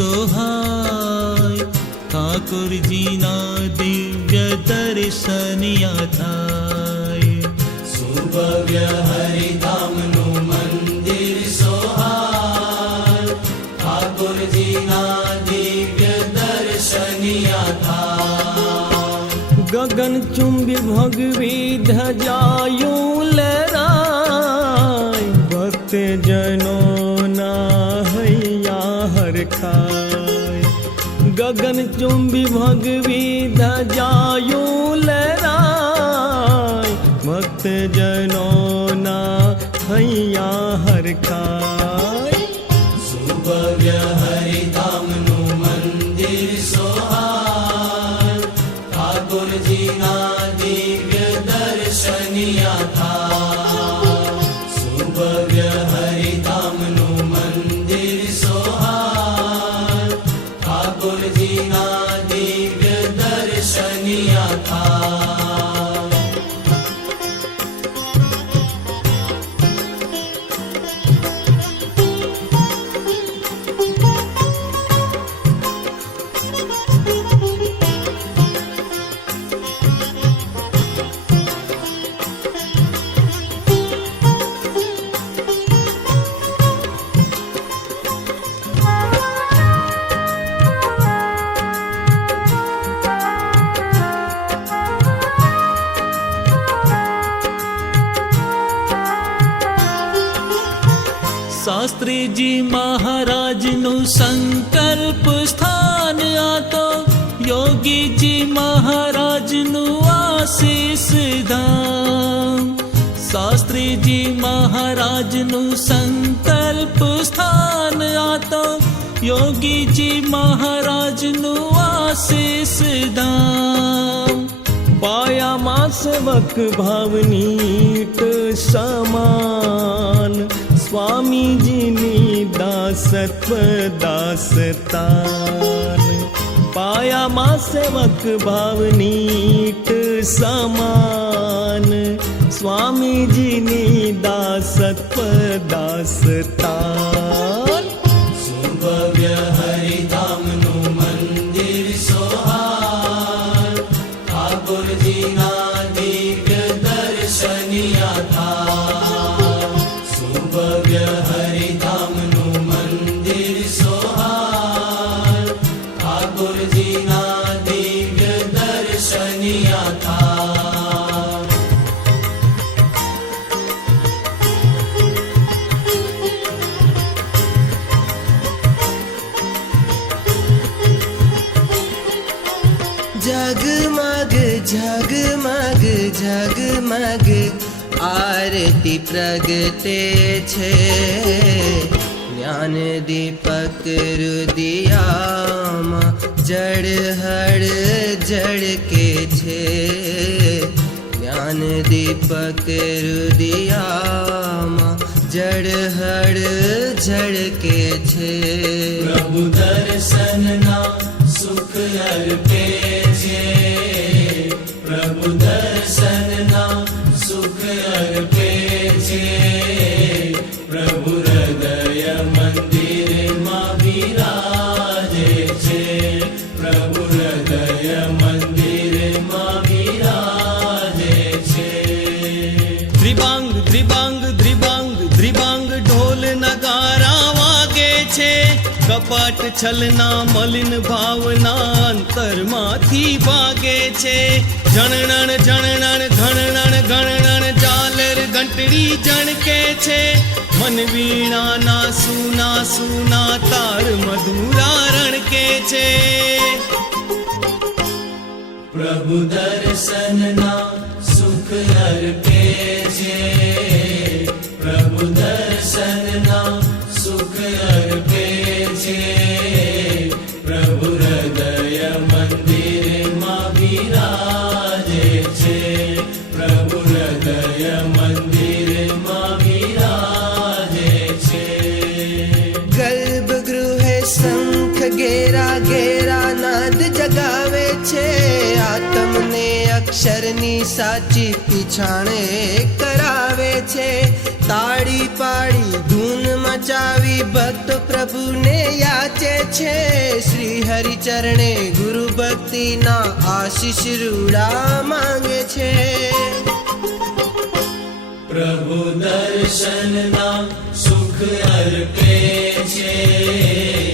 सोहाय ठाकुरजीना दिव्य दर्शनिया थाय। सुभव्य हरिधामनु मंदिर सोहाय ठाकुरजीना दिव्य दर्शनिया थाय। गगन चुंबी भगवी ध्वजायूं लहराय भक्त जनों ना हैया हरखाय। गगन चुंबी भगवी ध्वजायूं लहराय भक्त जनों ना हैया हरखाय। सुभव्य हरिधामनु मंदिर सोहाय ठाकुरजीना दिव्य दर्शनिया थाय। सुभव्य हरिधामनु मंदिर सोहाय ठाकुरजीना दिव्य दर्शनिया थाय। शास्त्री जी महाराज नु संकल्प स्थान आतो योगी जी महाराज नु आशीष धाम। शास्त्री जी महाराज नु संकल्प स्थान आतो योगी जी महाराज नु आशीष धाम। पाया मां सेवक भावनीट समान स्वामी जी नी दासत्व दासतान। पाया मां सेवक भावनीट समान स्वामी जी नी दासत्व दासतान। सुभव्य हरिधामनु मंदिर सोहाय ठाकुरजीना दिव्य दर्शनिया थाय। सुभव्य हरिधामनु मंदिर सोहाय ठाकुरजीना दिव्य दर्शनिया थाय। जगमग जगमग जगमग आरती प्रगटे छे। ज्ञान दीपक रुदियामा जड़ हड़ जड़ के छे। ज्ञान दीपक रुदियामा जड़ हड़ जड़ के छे। प्रभु दर्शन ना सुख अर्पे छे। प्रभु दर्शन ना सुख अर्पे छे। प्रभु हृदय मंदिर मां विराजे छे। प्रभु हृदय मंदिर मां विराजे छे। द्रिबांग द्रिबांग द्रिबांग द्रिबांग ढोल नगारा वागे छे। कपट छलना मलिन भावना अंतरमांथी भागे छे। जणणण जणणण घणणण घणणण झालर घंटड़ी जणके छे। मन वीणा ना सुना सुना तार मधुरा रणके छे। प्रभु दर्शन ना सुख अर्पे छे। प्रभु दर्शन ना सुख अर्पे छे। प्रभु हृदय मंदिर मां विराजे छे। प्रभु हृदय मंदिर मां विराजे छे। गर्भगृहे शंख गेरा गेरा नाद जगावे छे। आत्મને અક્ષરની સાચી પીછાણે કરાવે છે। તાળી પાડી ધૂન મચાવી ભક્ત પ્રભુને યાચે છે। હરિચરણે ગુરુ ભક્તિના આશીષ રૂડા માંગે છે. પ્રભુ દર્શનના સુખ અર્પે છે.